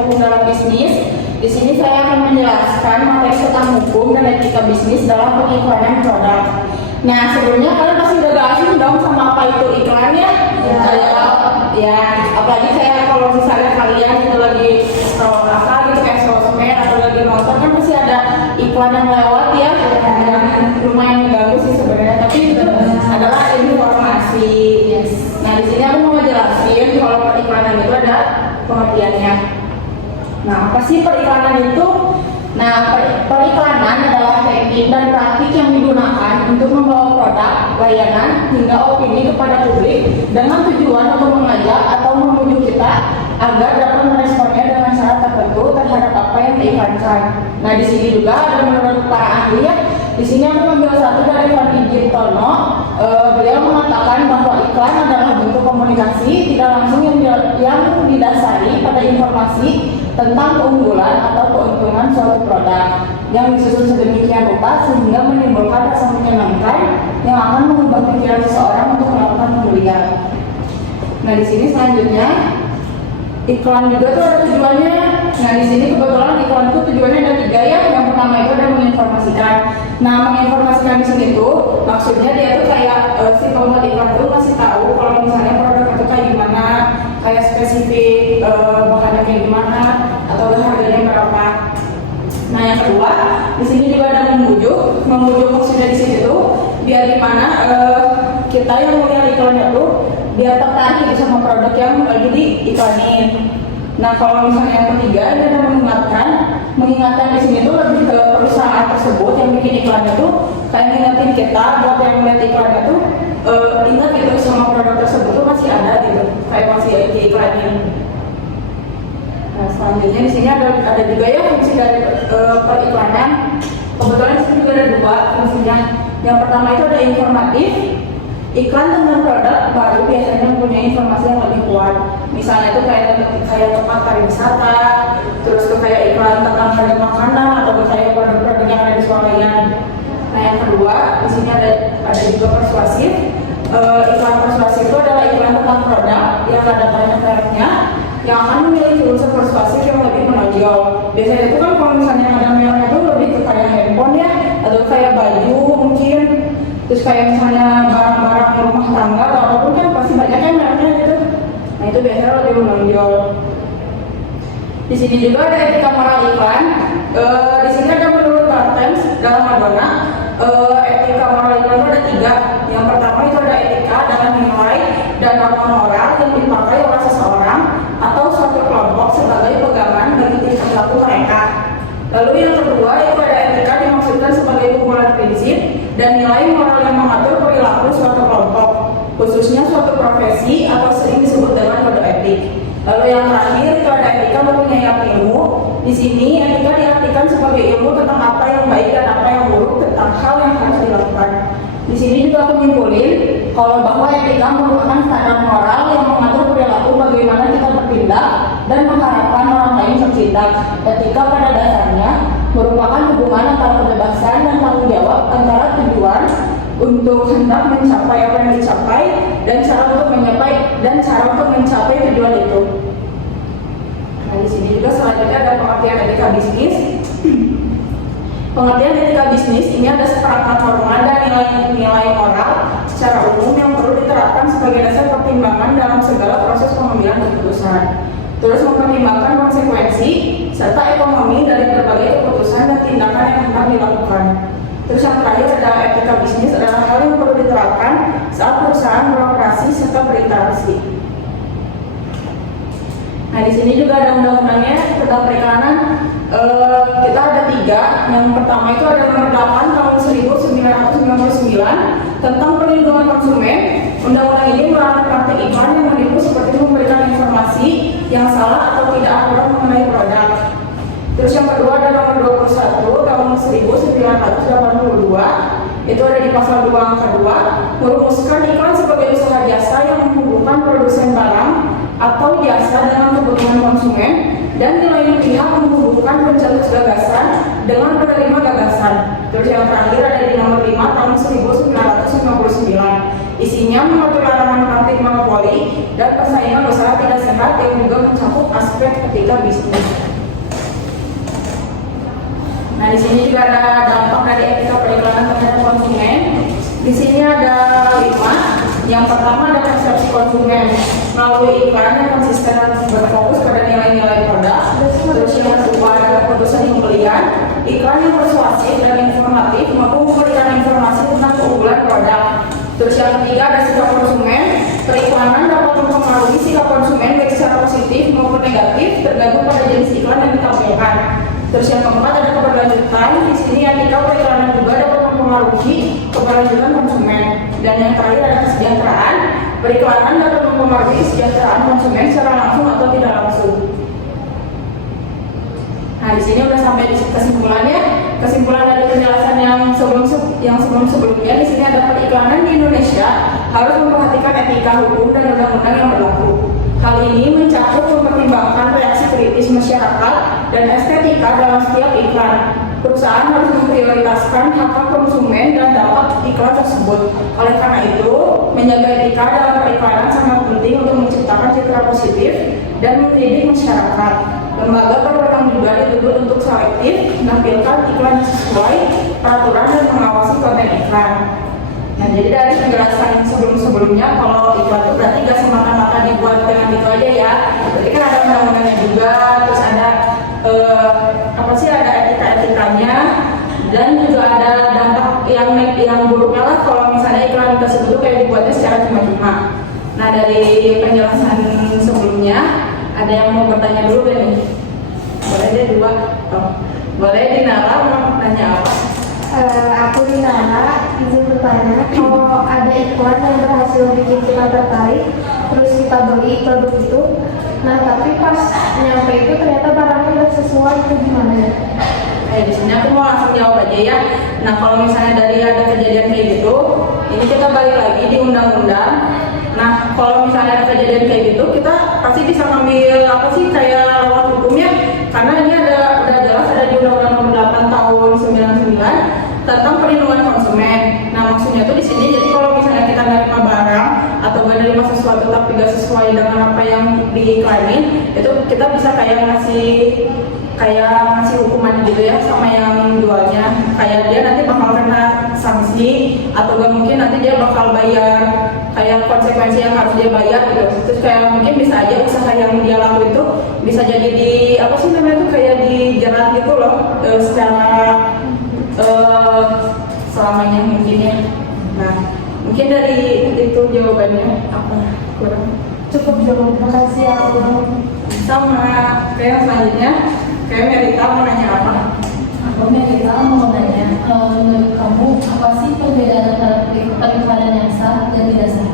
hukum dalam bisnis. Di sini saya akan menjelaskan materi tentang hukum dan etika bisnis dalam pengiklanan produk. Nah, sebelumnya kalian pasti udah gak asing dong sama apa itu iklan ya? Ya, apalagi kayak kalau misalnya kalian itu lagi scroll apa gitu kayak sosmed atau lagi nonton kan pasti ada iklan yang lewat ya, yang lumayan mengganggu sih sebenarnya, tapi itu adalah informasi. Nah, di sini aku mau ngejelasin kalau periklanan itu ada pengertiannya. Nah, apa sih periklanan itu? Nah, periklanan adalah teknik dan praktik yang digunakan untuk membawa produk, layanan, hingga opini kepada publik dengan tujuan untuk mengajak atau memujuk kita agar dapat meresponnya dengan syarat tertentu terhadap apa yang diiklankan. Nah, di sini juga ada menurut para ahli ya. Di sini aku mengambil satu dari Van Tono. Beliau mengatakan bahwa iklan adalah bentuk komunikasi tidak langsung yang didasari pada informasi tentang keunggulan atau keuntungan suatu produk yang disusun sedemikian rupa sehingga menimbulkan rasa menyenangkan yang akan mengubah pikiran seseorang untuk melakukan pembelian. Nah, di sini selanjutnya iklan juga tuh ada tujuannya. Nah, di sini kebetulan iklan itu tujuannya ada 3 ya. Yang pertama itu ada menginformasikan. Nah, menginformasikan di sini tuh maksudnya dia tuh kayak si pembuat iklan tuh ngasih tahu kalau misalnya produk itu kayak gimana, kayak spesifik bahannya kayak gimana atau harganya berapa. Nah, yang kedua di sini juga ada membujuk maksudnya di sini tuh biar gimana kita yang melihat iklannya tuh biar tertarik gitu sama produk yang lagi diiklanin. Nah, kalau misalnya yang ketiga ini ada mengingatkan di sini tuh lebih ke perusahaan tersebut yang bikin iklannya tuh kayak ngingetin kita buat yang melihat iklannya tuh ingat gitu sama produk tersebut tuh masih ada gitu, kayak masih diiklanin. Nah, selanjutnya di sini ada juga ya fungsi dari periklanan. Kebetulan di sini juga ada 2 fungsinya. Yang pertama itu ada informatif. Iklan tentang produk baru biasanya mempunyai informasi yang lebih kuat. Misalnya itu kayak tempat pariwisata, terus tuh kayak iklan tentang harga makanan atau kayak produk-produk yang ada di swalayan. Nah, yang kedua di sini ada juga persuasif. Iklan persuasif itu adalah iklan tentang produk yang ada banyak mereknya yang akan memiliki unsur persuasif yang lebih menonjol. Biasanya itu kan kalau misalnya ada mereknya itu lebih ke kayak handphone ya, atau kayak baju mungkin. Terus kayak misalnya barang-barang rumah tangga atau apapun kan pasti banyak kan mereknya gitu. Nah, itu biasanya lebih menonjol. Di sini juga ada etika moral iklan. Di sini ada menurut Martens dalam Madonna, etika moral iklan itu ada 3. Yang pertama itu ada etika dalam menilai dan norma moral yang dipakai oleh seseorang atau suatu kelompok sebagai pegangan bagi tingkah laku mereka. Lalu yang kedua itu ada etika dimaksudkan sebagai kumpulan prinsip dan nilai moral yang mengatur perilaku suatu kelompok, khususnya suatu profesi atau sering disebut dengan kode etik. Lalu yang terakhir itu ada etika mempunyai ilmu. Di sini etika diartikan sebagai ilmu tentang apa yang baik dan apa yang buruk tentang hal yang harus dilakukan. Di sini juga aku nyimpulin kalau bahwa etika merupakan standar moral yang mengatur perilaku bagaimana kita bertindak dan mengharapkan orang lain bertindak. Etika pada dasarnya merupakan hubungan antara kebebasan dan tanggung jawab antara tujuan untuk hendak mencapai apa yang dicapai dan cara untuk mencapai tujuan itu. Nah, di sini juga selanjutnya ada pengertian etika bisnis. Pengertian etika bisnis ini ada seperangkat norma dan nilai-nilai moral secara umum yang perlu diterapkan sebagai dasar pertimbangan dalam segala proses pengambilan keputusan. Terus mempertimbangkan konsekuensi serta ekonomi dari berbagai keputusan dan tindakan yang hendak dilakukan. Terus yang terakhir ada etika bisnis adalah hal yang perlu diterapkan saat perusahaan beroperasi serta berinteraksi. Nah, di sini juga ada undang-undangnya tentang periklanan. Kita ada 3. Yang pertama itu ada nomor 8 tahun 1999 tentang perlindungan konsumen. Undang-undang ini melarang praktik iklan yang menipu seperti memberikan informasi yang salah atau tidak akurat mengenai produk. Terus yang kedua ada nomor 21 tahun 1982. Itu ada di pasal 2 angka 2, merumuskan iklan sebagai usaha jasa yang menghubungkan produsen barang atau jasa dengan kebutuhan konsumen dan nilai pihak menghubungkan pencetus gagasan dengan penerima gagasan. Terus yang terakhir ada di nomor 5 tahun 1959. Isinya mengatur larangan praktik monopoli dan persaingan usaha tidak sehat yang juga mencakup aspek etika bisnis. Nah, di sini juga ada dampak dari etika periklanan terhadap konsumen. Di sini ada 5. Yang pertama ada persepsi konsumen melalui iklan yang konsisten berfokus pada nilai-nilai produk. Terus yang kedua ada keputusan pembelian, iklan yang persuasif dan informatif mampu memberikan informasi tentang keunggulan produk. Terus yang ketiga ada sikap konsumen, periklanan dapat mempengaruhi sikap konsumen baik secara positif maupun negatif tergantung pada jenis iklan yang ditampilkan. Terus yang keempat ada keberlanjutan, di sini etika periklanan juga dapat mempengaruhi keberlanjutan konsumen. Dan yang terakhir ada kesejahteraan, periklanan dapat mempengaruhi kesejahteraan konsumen secara langsung atau tidak langsung. Nah, di sini udah sampai di kesimpulannya. Kesimpulan dari penjelasan yang sebelumnya, di sini ada periklanan di Indonesia harus memperhatikan etika hukum dan undang-undang yang berlaku. Hal ini mencakup mempertimbangkan reaksi kritis masyarakat dan estetika dalam setiap iklan. Perusahaan harus memprioritaskan hak-hak konsumen dan dampak iklan tersebut. Oleh karena itu, menjaga etika dalam periklanan sangat penting untuk menciptakan citra positif dan mendidik masyarakat. Lembaga berwenang juga dituntut untuk selektif menampilkan iklan sesuai peraturan dan mengawasi konten iklan. Nah, jadi dari penjelasan sebelumnya, kalau iklan itu berarti gak semata-mata dibuat dengan itu aja ya. Berarti kan ada undang-undangnya juga, terus ada ada etika-etikanya, dan juga ada dampak yang buruknya lah kalau misalnya iklan tersebut kayak dibuatnya secara cuma-cuma. Nah, dari penjelasan sebelumnya, ada yang mau bertanya dulu gak nih? Boleh deh 2. Boleh Dinara mau nanya apa? Aku Dinara, izin bertanya, kalau ada iklan yang berhasil bikin kita tertarik, terus kita beli produk itu, nah tapi pas nyampe itu ternyata barangnya nggak sesuai, itu gimana ya? Di sini aku mau langsung jawab aja ya. Nah, kalau misalnya dari ada kejadian kayak gitu, ini kita balik lagi di undang-undang. Nah, kalau misalnya ada kejadian kayak gitu, kita pasti bisa ngambil kayak lewat hukumnya, karena ini udah jelas ada di Undang-Undang Nomor 8 Tahun 99 tentang perlindungan konsumen. Nah, maksudnya tuh di sini, jadi kalau misalnya kita nerima barang atau menerima sesuatu tapi gak sesuai dengan apa yang diiklanin, itu kita bisa kayak ngasih hukuman gitu ya sama yang jualnya. Kayak dia nanti bakal kena sanksi, atau gak mungkin nanti dia bakal bayar kayak konsekuensi yang harus dia bayar gitu. Terus kayak mungkin bisa aja usaha yang dia lakuin itu bisa jadi kayak dijerat gitu loh, secara selamanya mungkin ya. Nah, mungkin dari itu jawabannya apa kurang? Cukup dulu, makasih ya Allah. Sama kayak selanjutnya, kayak Merita mau nanya apa? Aku Merita mau nanya, menurut kamu apa sih perbedaan antara periklanan yang sah dan tidak sah?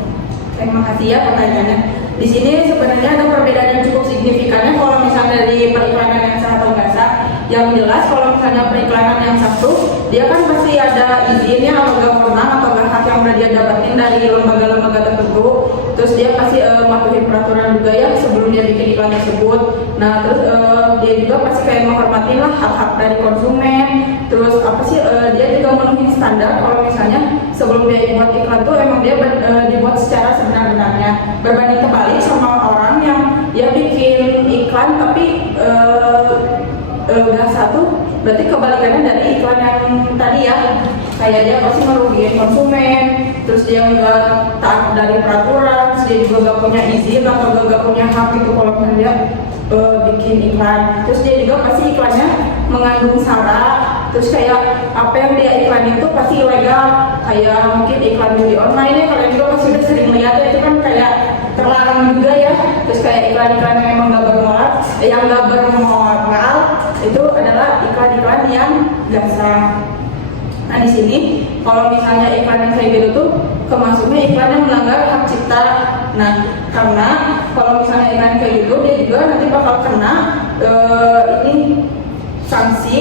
Terima kasih ya pertanyaannya. Di sini sebenarnya ada perbedaan yang cukup signifikannya kalau misalnya dari periklanan yang sah atau nggak sah. Yang jelas kalau misalnya periklanan yang sah tuh dia kan pasti ada izinnya lembaga wewenang atau hak yang udah dia dapatin dari lembaga-lembaga tertentu. Terus dia pasti mematuhi peraturan juga ya sebelum dia bikin iklan tersebut. Nah, terus dia juga pasti kayak menghormati lah hak-hak dari konsumen. Terus dia juga memenuhi standar kalau misalnya sebelum dia buat iklan tuh emang dia dibuat secara sebenar-benarnya. Berbanding terbalik sama orang yang dia bikin iklan tapi gak satu, berarti kebalikannya dari iklan yang tadi ya. Kayak dia pasti merugikan konsumen, terus dia nggak taat dari peraturan, terus dia juga gak punya izin atau gak punya hak gitu kalau misalnya dia bikin iklan. Terus dia juga pasti iklannya mengandung sara, terus kayak apa yang dia iklan itu pasti ilegal. Kayak mungkin iklan judi online ya, kalian juga pasti udah sering lihat ya, itu kan kayak terlarang juga ya. Terus kayak iklan-iklan yang emang gak bermoral, itu adalah iklan-iklan yang gak sah. Nah, di sini kalau misalnya iklan yang kayak gitu tuh kemasuknya iklan yang melanggar hak cipta. Nah, karena kalau misalnya iklan kayak gitu dia juga nanti bakal kena sanksi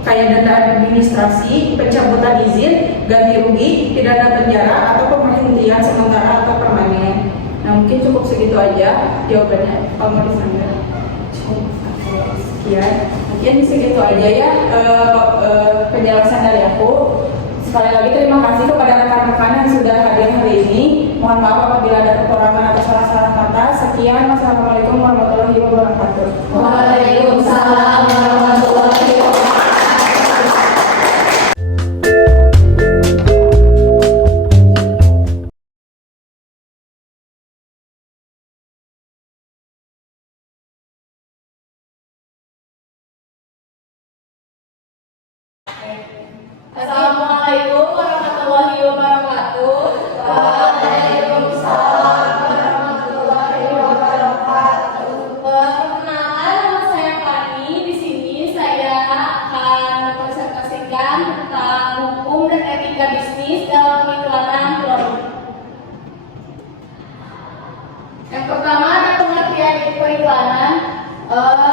kayak denda administrasi, pencabutan izin, ganti rugi, pidana penjara atau pemberhentian sementara atau permanen. Nah, mungkin cukup segitu aja jawabannya. Kalau mau disangka cukup sekian. Mungkin segitu aja ya penjelasan dari aku. Sekali lagi terima kasih kepada rekan-rekan yang sudah hadir hari ini. Sekian, wassalamualaikum warahmatullahi wabarakatuh. Waalaikumsalam warahmatullahi wabarakatuh. Assalamualaikum warahmatullahi wabarakatuh. Waalaikumsalam warahmatullahi wabarakatuh. Perkenalkan, nama saya Fani. Di sini saya akan mempresentasikan tentang hukum dan etika bisnis dalam pengiklanan produk. Yang pertama ada pengertian periklanan.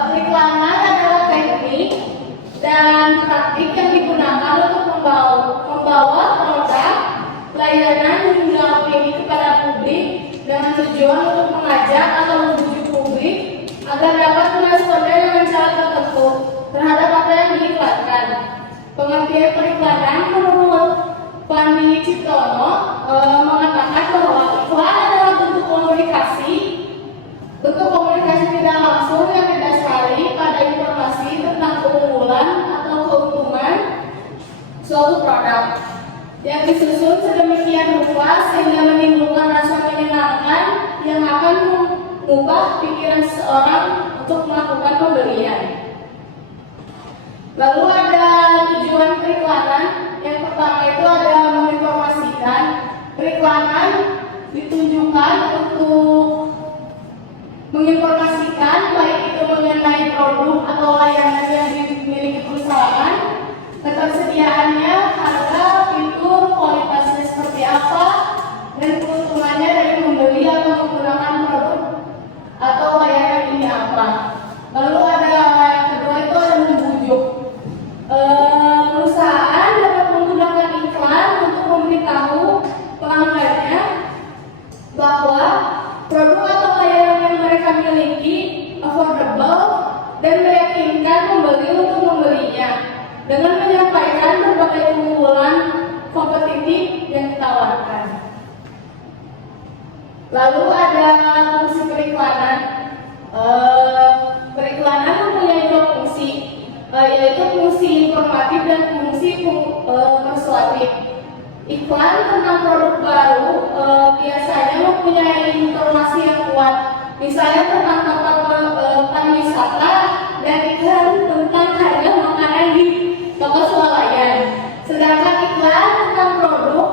Periklanan adalah teknik dan praktik yang digunakan untuk membawa produk, layanan hingga opini kepada publik dengan tujuan untuk mengajak atau membujuk publik agar dapat meresponsnya dengan cara tertentu terhadap apa yang diiklankan. Pengertian periklanan menurut Fani Ciptono mengatakan bahwa iklan adalah bentuk komunikasi tidak langsung yang didasari pada informasi tentang keunggulan atau keuntungan suatu produk yang disusun sedemikian rupa sehingga menimbulkan rasa menyenangkan yang akan mengubah pikiran seseorang untuk melakukan pembelian. Lalu ada tujuan periklanan. Yang pertama itu ada menginformasikan. Periklanan ditunjukkan untuk menginformasikan baik itu mengenai produk atau layanan yang dimiliki perusahaan, ketersediaannya, harga, fitur, kualitasnya seperti apa, dan keuntungannya dari membeli atau menggunakan produk atau layanan ini apa. Lalu ada yang kedua itu ada membujuk. Perusahaan dapat menggunakan iklan untuk memberitahu pelanggannya bahwa produk atau layanan yang mereka miliki affordable dan meyakinkan pembeli untuk membelinya dengan menyampaikan berbagai keunggulan kompetitif yang ditawarkan. Lalu ada fungsi periklanan. Periklanan mempunyai dua fungsi, yaitu fungsi informatif dan fungsi persuasif. Iklan tentang produk baru biasanya mempunyai informasi yang kuat, misalnya tentang tempat pariwisata dan iklan tentang harga makanan di toko swalayan. Sedangkan iklan tentang produk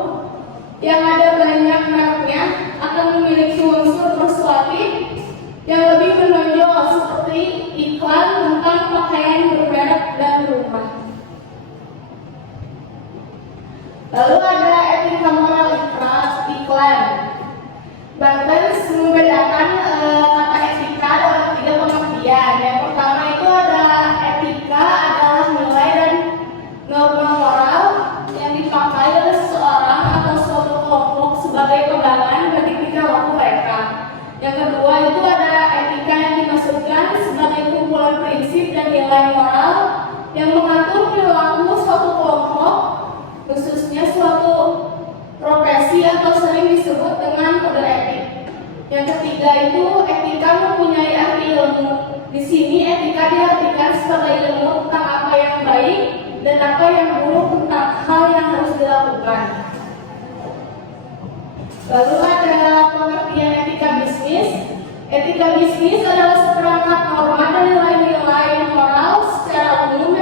yang ada banyak mereknya akan memiliki unsur persuasif yang lebih menonjol, seperti iklan tentang pakaian bermerek dan rumah. Lalu ada etika moral iklan. Bartels membedakan kata etika dalam 3 pengertian. Yang pertama itu ada etika adalah nilai dan norma moral yang dipakai oleh seseorang atau suatu kelompok sebagai pegangan bagi perilaku mereka. Yang kedua itu ada etika yang dimaksudkan sebagai kumpulan prinsip dan nilai moral yang mengatur perilaku suatu kelompok, khususnya suatu profesi atau sering disebut dengan kode etik. Yang ketiga itu etika mempunyai arti ilmu. Di sini etika diartikan sebagai ilmu tentang apa yang baik dan apa yang buruk tentang hal yang harus dilakukan. Lalu ada pengertian etika bisnis. Etika bisnis adalah seperangkat norma dan nilai-nilai moral secara umum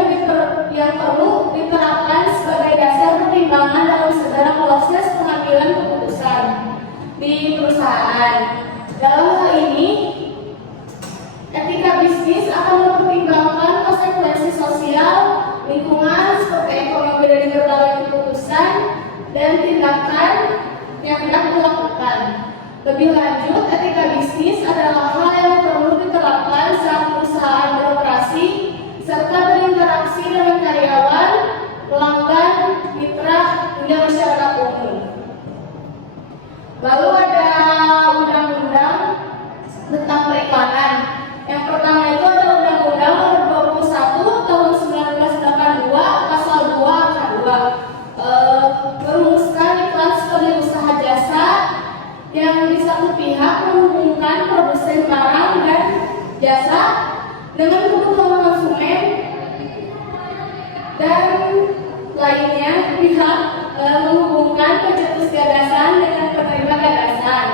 yang perlu diterapkan sebagai dasar pertimbangan dalam segala proses pengambilan keputusan di perusahaan. Dalam hal ini, etika bisnis akan mempertimbangkan konsekuensi sosial, lingkungan, seperti ekonomi dari berbagai keputusan dan tindakan yang hendak dilakukan. Lebih lanjut, etika bisnis adalah hal yang perlu diterapkan saat perusahaan beroperasi serta berinteraksi dengan karyawan, pelanggan, mitra, hingga masyarakat umum. Lalu ada undang-undang tentang periklanan. Yang pertama itu ada Undang-Undang Nomor 21 Tahun 1982 Pasal 2 Angka 2 merumuskan iklan sebagai usaha jasa yang di satu pihak menghubungkan produsen barang dan jasa dengan kebutuhan konsumen, dan lainnya pihak menghubungkan pencetus gagasan dengan penerima gagasan.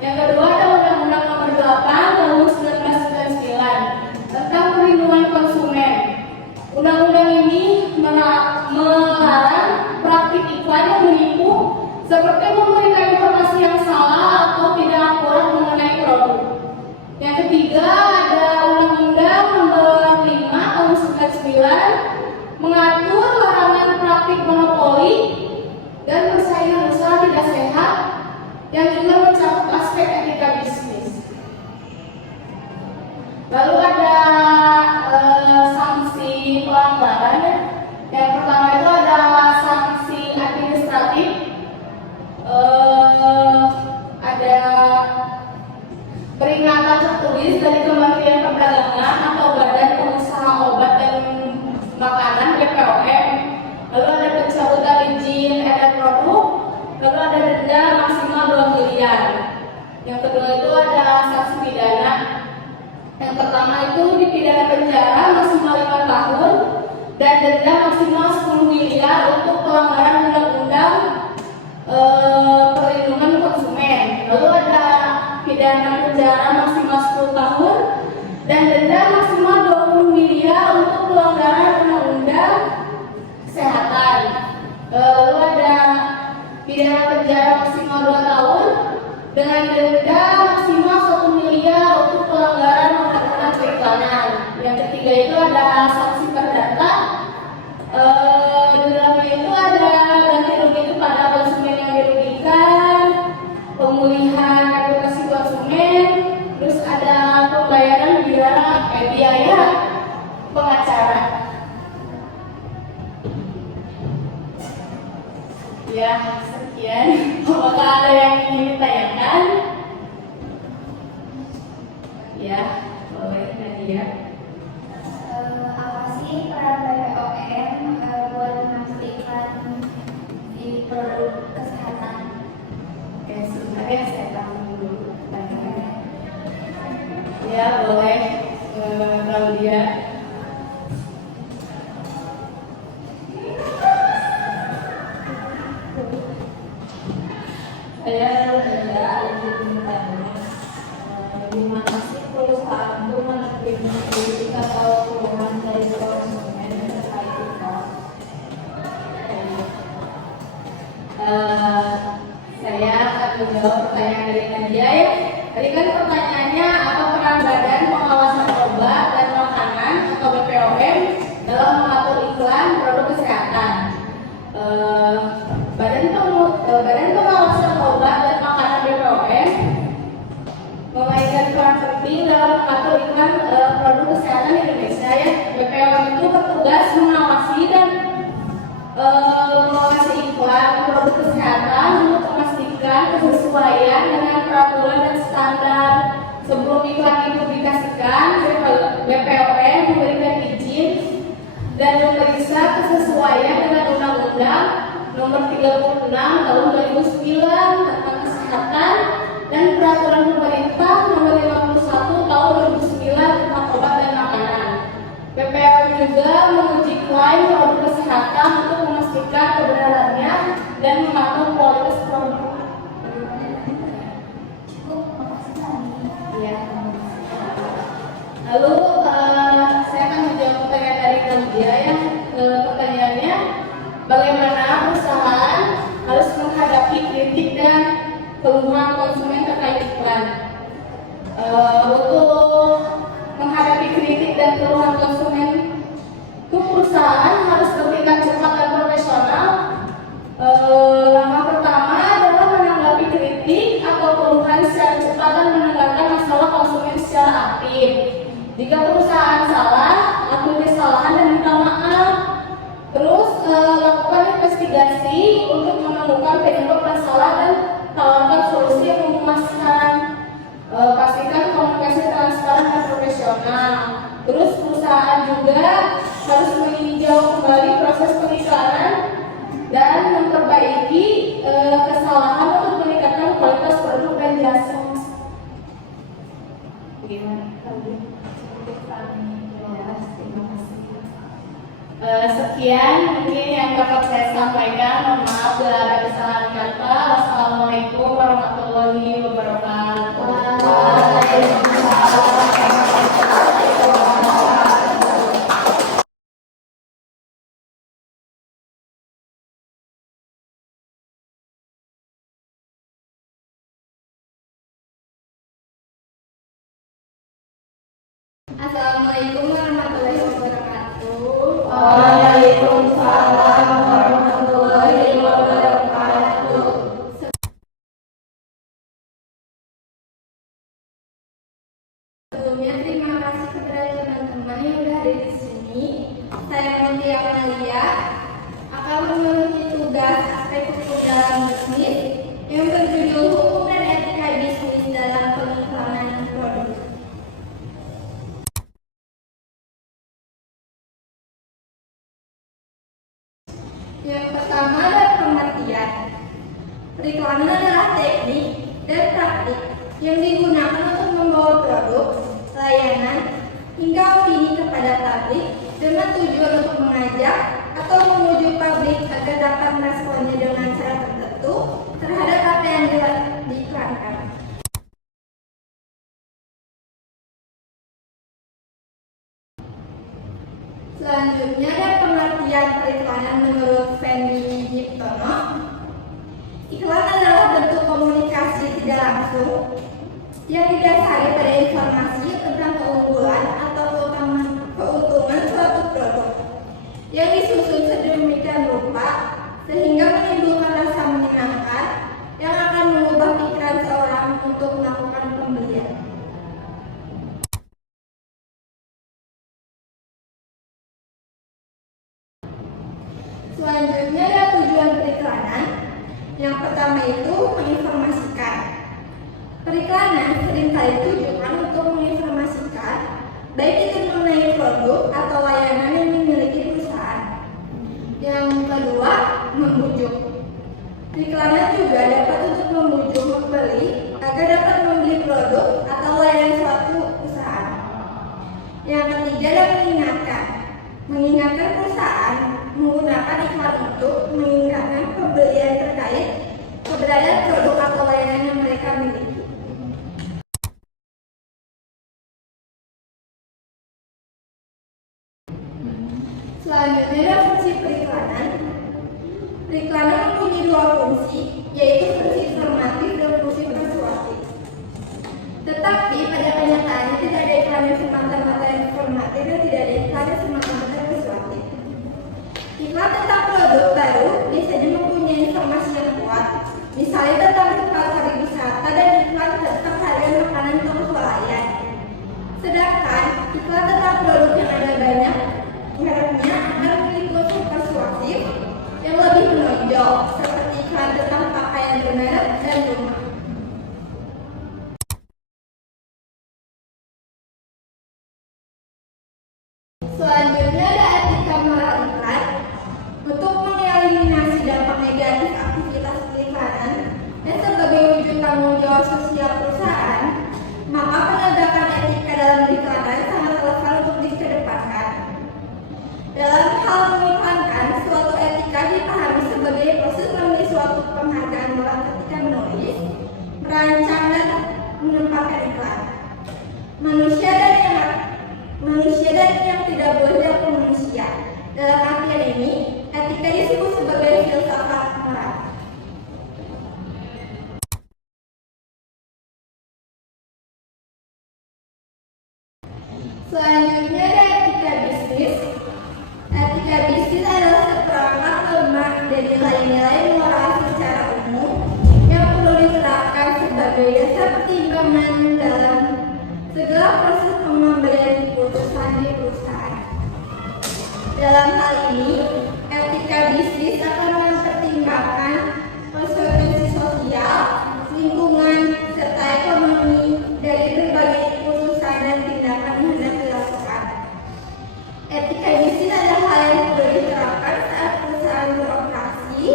Yang kedua ada Undang-Undang Nomor 8 Tahun 1999 tentang perlindungan konsumen. Undang-undang ini melarang praktik iklan yang menipu seperti memberikan informasi yang salah atau tidak akurat mengenai produk. Yang ketiga ada Undang-Undang Nomor 5 Tahun 1999 mengatur larangan praktik monopoli dan persaingan usaha tidak sehat yang juga mencakup aspek etika bisnis. Lalu ada sanksi pelanggaran. Yang pertama itu ada sanksi administratif. Ada peringatan tertulis dari Kementerian Perdagangan atau Badan Pengusaha Obat dan Makanan (BPOM). Lalu ada pencabutan izin edar produk. Lalu ada denda maksimal 2 miliar. Yang kedua itu ada sanksi pidana. Yang pertama itu dipidana penjara maksimal 5 tahun dan denda maksimal 10 miliar untuk pelanggaran undang-undang perlindungan konsumen. Lalu ada pidana penjara maksimal 10 tahun dan denda maksimal 20 miliar untuk pelanggaran undang-undang kesehatan. Lalu ada pidana penjara maksimal 2 tahun dengan denda maksimal 1 miliar untuk pelanggaran undang-undang periklanan. Yang ketiga itu ada sanksi perdata. Di dalamnya itu ada ganti rugi kepada konsumen yang dirugikan, pemulihan reputasi konsumen, terus ada pembayaran biaya pengacara. Ya, sekian. Apakah ada yang ingin ditanyakan? Ya, boleh Nadia. Apa sih peran BPOM buat memastikan di produk kesehatan? Oke, sebentar ya, saya tahu dulu pertanyaannya. Ya, boleh Claudia. Saya ada izin bertanya, gimana sih perusahaan itu menerima kritik atau keluhan dari konsumen terkait iklan? Saya akan menjawab pertanyaan dari Nadia ya. Tadi kan pertanyaannya apa peran Badan Pengawasan Obat dan Makanan atau BPOM dalam mengatur iklan produk kesehatan. Badan Pengawasan Obat dan Makanan BPOM memainkan peran penting dalam mengatur iklan produk kesehatan di Indonesia ya. BPOM itu bertugas mengawasi dan mengawasi iklan produk kesehatan untuk memastikan kesesuaian dengan peraturan dan standar. Sebelum iklan dipublikasikan, BPOM memberikan izin dan memeriksa kesesuaian dengan Undang-Undang Nomor 36 Tahun 2009 tentang kesehatan dan Peraturan Pemerintah Nomor 51 Tahun 2009 tentang obat dan makanan. BPOM juga menguji klaim produk kesehatan untuk memastikan kebenarannya dan memantau kualitas produk. Ya. Lalu saya akan menjawab pertanyaan dari Claudia yang pertanyaannya, bagaimana perusahaan harus menghadapi kritik dan keluhan konsumen terkait iklan? Untuk menghadapi kritik dan keluhan konsumen itu perusahaan harus bertindak cepat dan profesional. Langkah pertama adalah menanggapi kritik atau keluhan secara cepat dan menegakkan masalah konsumen secara aktif. Jika perusahaan salah, akui kesalahan dan minta maaf. Terus lakukan investigasi untuk menemukan penyebab masalah dan tawarkan solusi yang memuaskan. Pastikan komunikasi transparan dan profesional. Terus perusahaan juga harus meninjau kembali Sekian mungkin yang dapat saya sampaikan. Mohon maaf bila ada kesalahan kata. Wassalamualaikum warahmatullahi wabarakatuh. Assalamualaikum warahmatullahi wabarakatuh. Waalaikumsalam warahmatullahi wabarakatuh. Sebelumnya terima kasih kepada teman-teman yang sudah hadir di sini. Saya Mutia Amalia akan memenuhi tugas aspek hukum dalam bisnis yang berjudul Hukum dan Etika Bisnis dalam Pengiklanan Produk. Yang pertama adalah pengertian. Periklanan adalah teknik dan praktik yang digunakan untuk membawa produk, layanan, hingga opini kepada publik dengan tujuan untuk mengajak atau membujuk publik agar dapat meresponnya dengan cara tertentu terhadap apa yang diiklankan. Selanjutnya ada pengertian periklanan menurut Fendi Jiptono. Iklan adalah bentuk komunikasi tidak langsung yang didasari pada informasi tentang keunggulan atau keuntungan suatu produk yang disusun sedemikian rupa sehingga menimbulkan rasa menyenangkan yang akan mengubah pikiran seorang untuk melakukan pembelian. Selanjutnya ada tujuan periklanan. Yang pertama itu menginformasikan. Periklanan seringkali ditujukan untuk menginformasikan, baik itu mengenai produk atau layanan yang dimiliki perusahaan. Yang kedua, membujuk. Periklanan juga dapat untuk membujuk pembeli agar dapat membeli produk atau layanan suatu perusahaan. Yang ketiga adalah mengingatkan. Mengingatkan perusahaan menggunakan iklan untuk mengingatkan pembelian terkait keberadaan produk atau layanan yang mereka miliki. Selanjutnya adalah fungsi periklanan. Periklanan mempunyai dua fungsi, yaitu fungsi informatif dan fungsi persuasif. Tetapi pada kenyataannya tidak ada iklan yang semata-mata informatif dan tidak ada iklan yang semata-mata persuasif. Iklan tentang produk baru biasanya mempunyai informasi yang kuat, misalnya tentang tempat pariwisata dan iklan tentang harga makanan untuk swalayan. Sedangkan iklan tentang produk yang ada banyak mereknya akan memiliki unsur persuasif yang lebih menonjol, seperti iklan tentang pakaian bermerek dan rumah. Selanjutnya ada etika moral iklan. Untuk mengeliminasi dampak negatif aktivitas periklanan dan sebagai wujud tanggung jawab sosial perusahaan, maka penegakan etika dalam periklanan sangat relevan untuk dikedepankan. Dalam hal mengiklankan, suatu etika dipahami sebagai proses memilih suatu penghargaan moral ketika menulis, merancang dan menempatkan iklan. Manusia dan yang tidak boleh dilakukan manusia. Dalam artian ini, etika disebut sebagai filsafat moral. Selanjutnya ada etika bisnis. Etika bisnis adalah seperangkat lemah dari nilai-nilai moral secara umum yang perlu diterapkan sebagai dasar pertimbangan dalam segala proses pengambilan keputusan di perusahaan. Dalam hal ini, etika bisnis akan mempertimbangkan konsekuensi sosial, lingkungan, serta ekonomi dari berbagai keputusan dan tindakan yang hendak dilakukan. Etika bisnis adalah hal yang perlu diterapkan saat perusahaan beroperasi,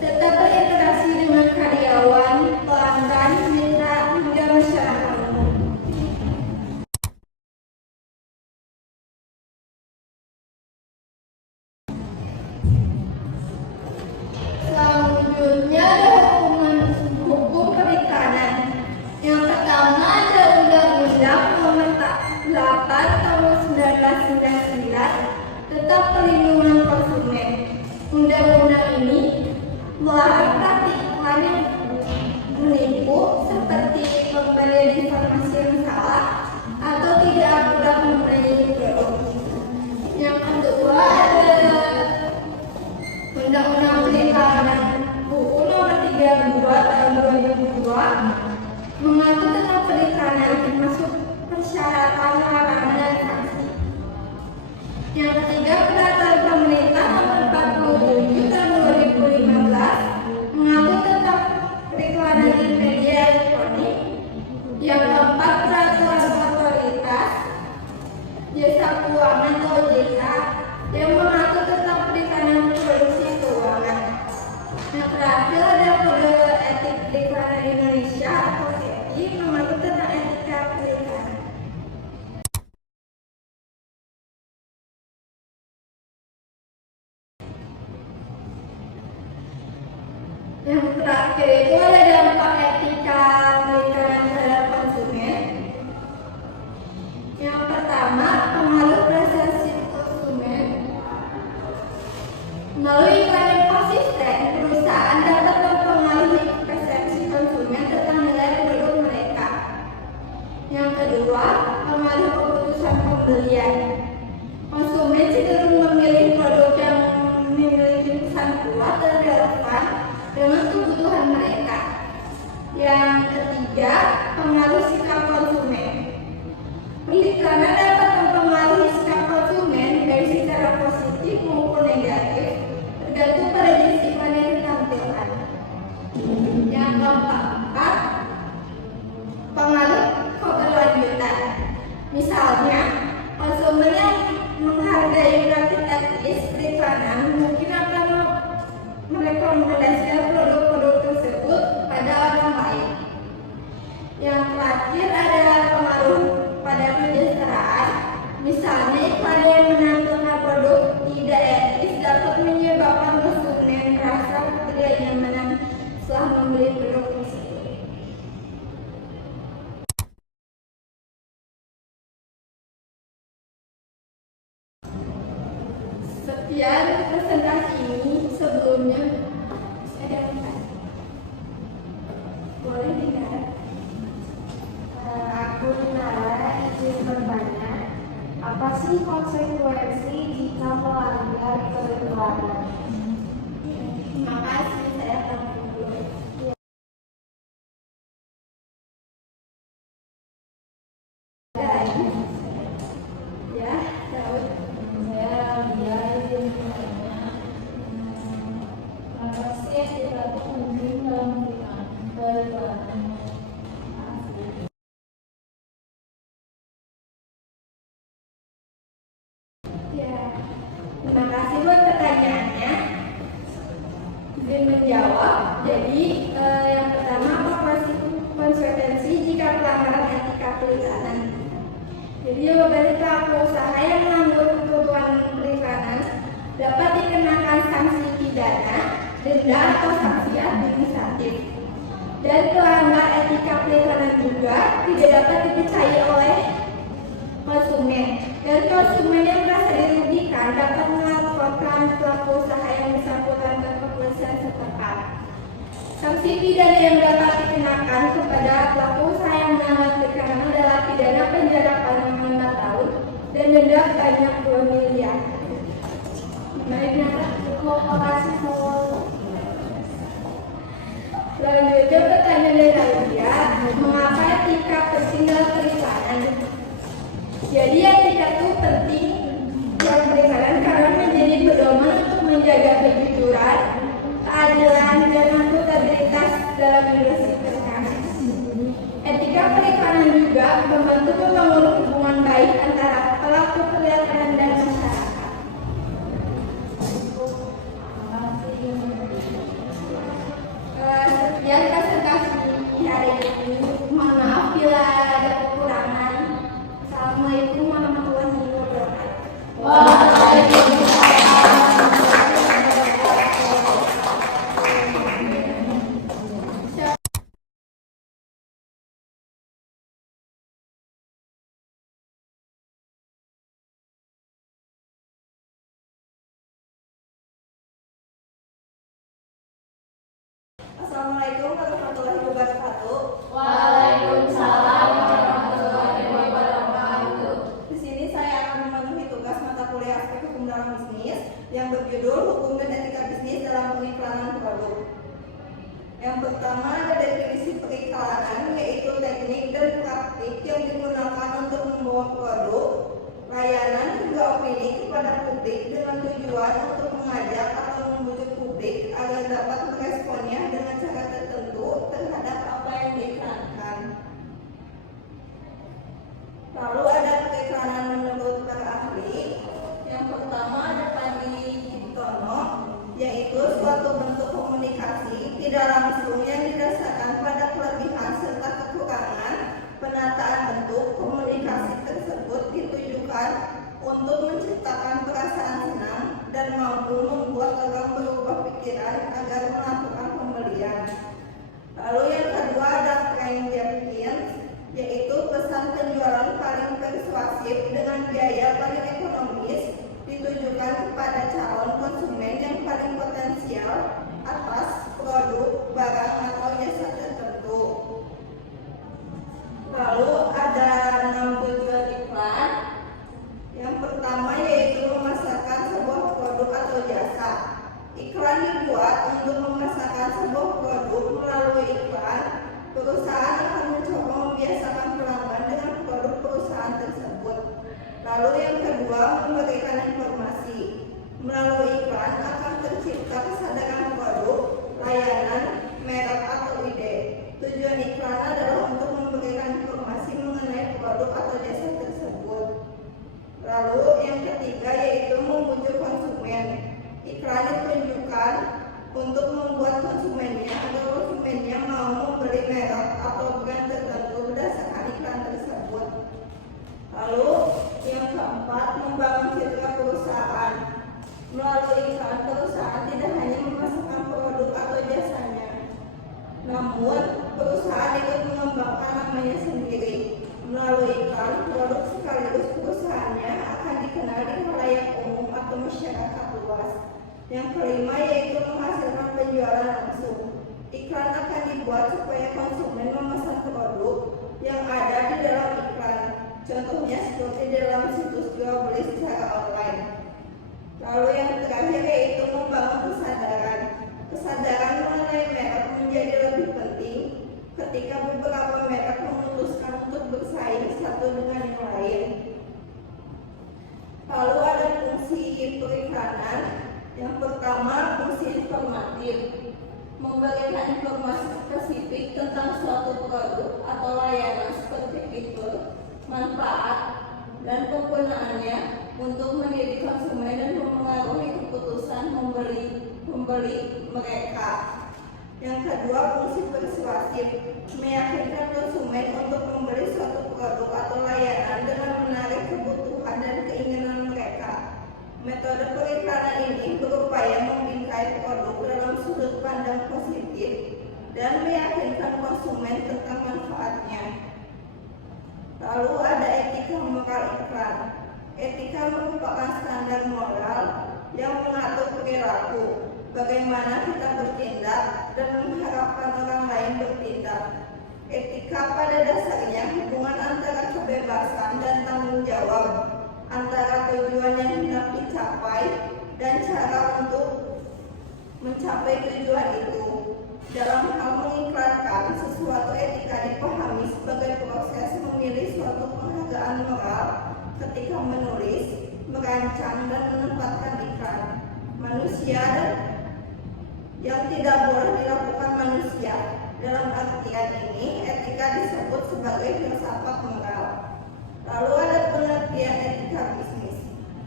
serta berinteraksi dengan karyawan, pelanggan, mitra, hingga masyarakat umum. mengatur tentang perikanan termasuk persyaratan, larangan, dan sanksi. Yang ketiga, peraturan pemerintah nomor 47 tahun 2015 mengatur tentang periklanan di media elektronik. Yang keempat, peraturan otoritas jasa keuangan (OJK) yang mengatur tentang perikanan produksi keuangan. Yang terakhir ada Kode Etik Periklanan Indonesia atau KEI mengatur tentang etika perikanan. Yang terakhir itu ada dampak etika perikanan terhadap konsumen. Yang pertama, pengaruh persepsi konsumen. Melalui iklan yang konsisten, perusahaan dapat mempengaruhi persepsi konsumen tentang nilai produk mereka. Yang kedua, pengaruh keputusan pembelian. Konsumen cenderung memilih produk yang memiliki pesan kuat dan relevan dengan kebutuhan mereka. Yang ketiga, pengaruh sikap konsumen. Periklanan dapat mempengaruhi sikap konsumen baik secara positif maupun negatif, tergantung pada jenis iklan yang ditampilkan. Yang keempat, pengaruh keberlanjutan. Misalnya, konsumen yang menghargai praktik etis periklanan mungkin akan merekomendasikan produk-produk tersebut pada orang lain. Yang terakhir ada pengaruh pada kesejahteraan. Misalnya, iklan yang menampilkan produk tidak etis dapat menyebabkan konsumen merasa tidak nyaman setelah membeli produk tersebut. Sekian presentasi ini. Sebelumnya saya dapat boleh dengar. Aku Nara izin bertanya, apa sih konsekuensi jika melanggar periklanan? Terima kasih, saya akan dulu. Ya, Daud. Dia izin bertanya, apa sih yang tidak mungkin dalam periklanan? Ya, terima kasih buat pertanyaannya. Izin menjawab. Jadi, yang pertama, apa konsekuensi jika pelanggaran etika periklanan? Jadi, bagi pelaku usaha yang melanggar ketentuan periklanan dapat dikenakan sanksi pidana, denda, atau sanksi administratif. Dan pelanggar etika periklanan juga tidak dapat dipercaya oleh konsumen. Dan konsumen yang merasa dirugikan dapat melaporkan pelaku usaha yang bersangkutan ke kepolisian setempat. Sanksi pidana yang dapat dikenakan kepada pelaku usaha yang melanggar periklanan adalah pidana penjara paling 5 tahun dan denda sebanyak 2 miliar. Baiknya, terima kasih semua. Selanjutnya pertanyaan dari Nadia, mengapa etika penting dalam periklanan? Jadi etika itu penting dalam periklanan karena menjadi pedoman untuk menjaga kejujuran, keadilan, dan akuntabilitas dalam industri periklanan. Etika periklanan juga membantu membangun hubungan baik antara pelaku periklanan dan masyarakat. Sekian presentasi hari ini. Mohon maaf bila ada kekurangan. Assalamualaikum warahmatullahi wabarakatuh. Assalamualaikum warahmatullahi kalangan, yaitu teknik dan praktik yang digunakan untuk membawa produk, layanan, hingga opini kepada publik dengan tujuan untuk mengajak atau membujuk publik agar dapat meresponnya dengan cara tertentu terhadap apa yang diiklankan. Lalu ada periklanan menurut para ahli. Yang pertama ada Panji Ciptono, yaitu suatu bentuk komunikasi tidak langsung yang didasarkan pada kelebihan serta kekurangan. Penataan bentuk komunikasi tersebut ditujukan untuk menciptakan perasaan senang dan mampu membuat orang berubah pikiran agar melakukan pembelian. Lalu yang kedua ada Frank Jenkins, yaitu pesan penjualan paling persuasif dengan biaya paling ekonomis ditujukan kepada calon konsumen yang paling potensial atas produk, barang, atau jasa tertentu. Lalu ada 6 tujuan iklan. Yang pertama yaitu memasarkan sebuah produk atau jasa. Iklan dibuat untuk memasarkan sebuah produk. Melalui iklan, perusahaan akan mencoba membiasakan pelanggan dengan produk perusahaan tersebut. Lalu yang kedua, memberikan informasi. Melalui iklan akan tercipta kesadaran produk, layanan, merek, atau ide. Tujuan iklan adalah untuk memberikan informasi mengenai produk atau jasa tersebut. Lalu yang ketiga yaitu membujuk konsumen. Iklan ditunjukkan untuk membuat konsumennya agar konsumennya mau membeli merek atau brand tertentu berdasarkan iklan tersebut. Lalu yang keempat, membangun citra perusahaan. Melalui iklan, perusahaan tidak hanya memasarkan produk atau jasanya, namun perusahaan ikut mengembangkan namanya sendiri. Melalui iklan, produk sekaligus perusahaannya akan dikenal di khalayak umum atau masyarakat luas. Yang kelima yaitu menghasilkan penjualan langsung. Iklan akan dibuat supaya konsumen memesan produk yang ada di dalam iklan. Contohnya seperti dalam situs jual beli secara online. Lalu yang terakhir yaitu membangun kesadaran. Kesadaran mengenai merek menjadi lebih penting ketika beberapa merek memutuskan untuk bersaing satu dengan yang lain. Lalu ada fungsi periklanan. Yang pertama, fungsi informatif. Memberikan informasi spesifik tentang suatu produk atau layanan seperti fitur, manfaat, dan penggunaannya untuk mendidik konsumen dan mempengaruhi keputusan membeli mereka. Yang kedua, fungsi persuasif. Meyakinkan konsumen untuk membeli suatu produk atau layanan dengan menarik kebutuhan dan keinginan mereka. Metode periklanan ini berupaya membingkai produk dalam sudut pandang positif dan meyakinkan konsumen tentang manfaatnya. Lalu ada etika moral iklan. Etika merupakan standar moral yang mengatur perilaku, bagaimana kita bertindak dan mengharapkan orang lain bertindak. Etika pada dasarnya hubungan antara kebebasan dan tanggung jawab, antara tujuan yang hendak dicapai dan cara untuk mencapai tujuan itu. Dalam hal mengiklankan sesuatu, etika dipahami sebagai proses memilih suatu penghargaan moral ketika menulis, merancang, dan menempatkan iklan. Manusia yang tidak boleh dilakukan manusia. Dalam artian ini, etika disebut sebagai filsafat moral. Lalu ada pengertian etika bisnis.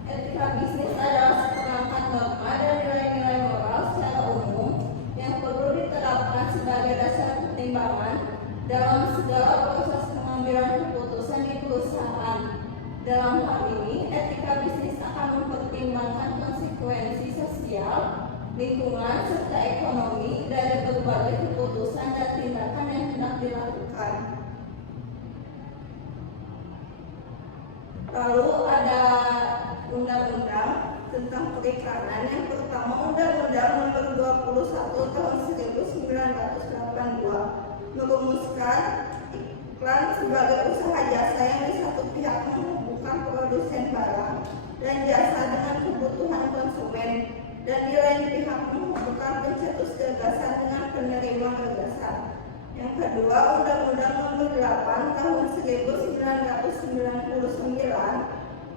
Etika bisnis adalah seperangkat norma dan nilai-nilai moral secara umum yang perlu diterapkan sebagai dasar pertimbangan dalam segala proses pengambilan keputusan di perusahaan. Dalam hal ini, etika bisnis akan mempertimbangkan konsekuensi sosial, lingkungan, serta ekonomi dari berbagai keputusan dan tindakan yang hendak dilakukan. Lalu ada undang-undang tentang periklanan. Yang pertama, Undang-Undang Nomor 21 Tahun 1982 merumuskan iklan sebagai usaha jasa yang di satu pihak menghubungkan produsen barang dan jasa dengan kebutuhan konsumen, dan di lain pihak menghubungkan pencetus gagasan dengan penerima gagasan. Yang kedua, kedua, Undang-Undang Nomor 8 Tahun 1999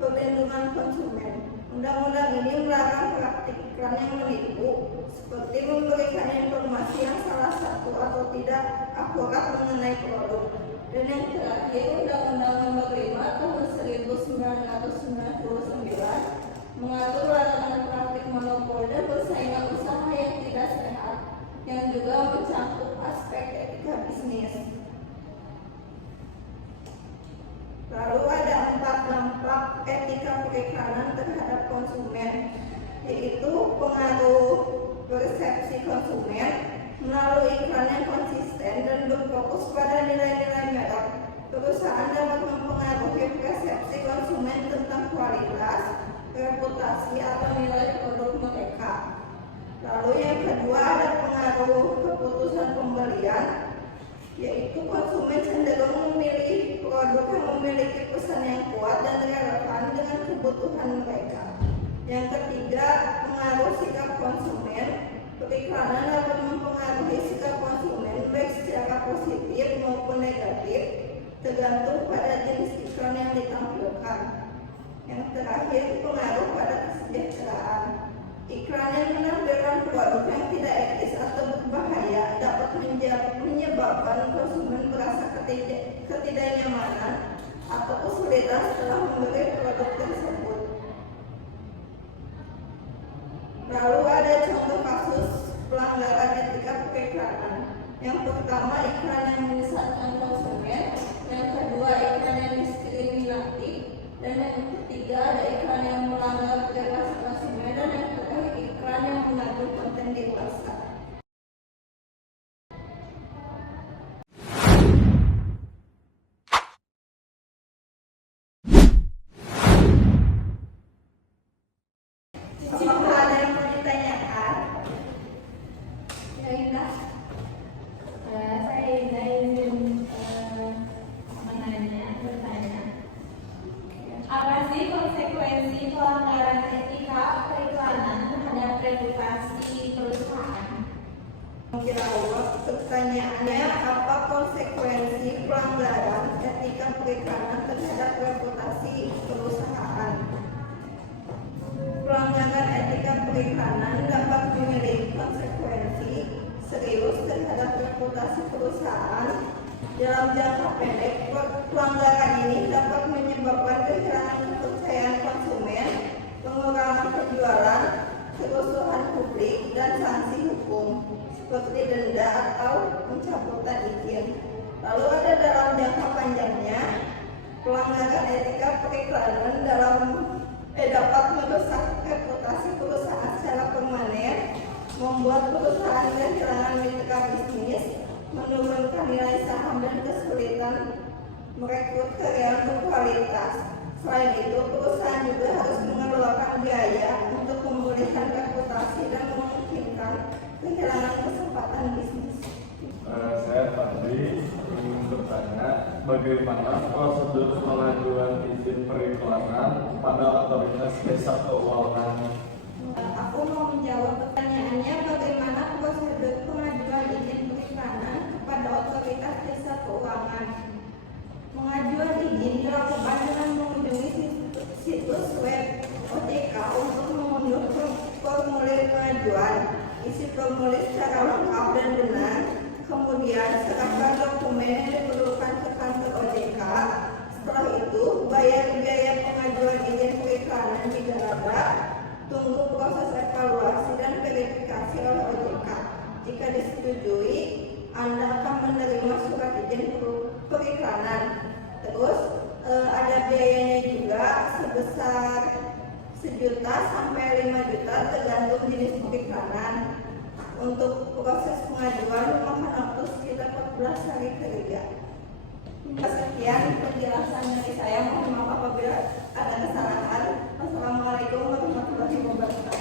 Perlindungan Konsumen. Undang-undang ini melarang praktik iklan yang menipu, seperti memberikan informasi yang salah satu atau tidak akurat mengenai produk. Dan yang terakhir, Undang-Undang Nomor 5 Tahun 1999 mengatur larangan praktik monopol dan persaingan usaha yang tidak sehat, yang juga mencakup aspek etika bisnis. Lalu ada 4 dampak etika periklanan terhadap konsumen, yaitu pengaruh persepsi konsumen melalui iklan yang konsisten dan berfokus pada nilai-nilai merek. Perusahaan dapat mempengaruhi persepsi konsumen tentang kualitas, reputasi atau nilai produk mereka. Lalu yang kedua ada pengaruh keputusan pembelian, yaitu konsumen cenderung memilih produk yang memiliki pesan yang kuat dan relevan dengan kebutuhan mereka. Yang ketiga, pengaruh sikap konsumen. Periklanan dapat mempengaruhi sikap konsumen baik secara positif maupun negatif, tergantung pada jenis iklan yang ditampilkan. Yang terakhir, pengaruh pada kesejahteraan. Iklan yang menampilkan produk yang tidak etis atau berbahaya dapat menyebabkan konsumen merasa ketidaknyamanan atau kesulitan setelah membeli produk tersebut. Lalu ada contoh kasus pelanggaran etika periklanan. Yang pertama, iklan yang menyesatkan konsumen. Yang kedua, iklan yang diskriminatif. Dan yang ketiga, ada iklan yang melanggar privasi konsumen. Dan yang terakhir, iklan yang mengandung konten dewasa. Apakah ada yang mau ditanyakan? Ya, Indah. Saya ingin bertanya, apa sih konsekuensi pelanggaran etika periklanan terhadap reputasi perusahaan? Jawab pertanyaannya, apa konsekuensi pelanggaran etika periklanan terhadap reputasi perusahaan? Pelanggaran etika periklanan dapat memiliki konsekuensi serius terhadap reputasi perusahaan. Dalam jangka pendek, pelanggaran ini dapat menyebabkan kehilangan kepercayaan konsumen, pengurangan penjualan, kerusuhan publik, dan sanksi hukum seperti denda atau pencabutan izin. Lalu ada dalam jangka panjangnya, pelanggaran etika periklanan dapat merusak reputasi perusahaan secara permanen, membuat perusahaan kehilangan mitra bisnis, menurunkan nilai saham dan kesulitan merekrut karyawan berkualitas. Selain itu, perusahaan juga harus mengeluarkan biaya untuk memulihkan reputasi dan memungkinkan kehilangan kesempatan bisnis. Saya Fadli ingin bertanya, bagaimana prosedur pengajuan izin periklanan pada otoritas jasa keuangan? Aku mau menjawab pertanyaannya, bagaimana prosedur pengajuan izin periklanan kepada otoritas jasa keuangan. Pengajuan izin dilakukan dengan mengunjungi situs web OJK untuk mengunduh formulir pengajuan. Isi formulir secara lengkap dan benar. Kemudian serahkan dokumen yang diperlukan ke kantor OJK. Setelah itu, bayar biaya pengajuan izin periklanan jika ada. Tunggu proses evaluasi dan verifikasi oleh OJK. Jika disetujui, Anda akan menerima surat izin periklanan. Terus ada biayanya juga sebesar 1 juta sampai 5 juta tergantung jenis periklanan. Untuk proses pengajuan memakan waktu sekitar 14 hari kerja. Sekian penjelasan dari saya. Mohon maaf apabila ada kesalahan. Wassalamualaikum warahmatullahi wabarakatuh.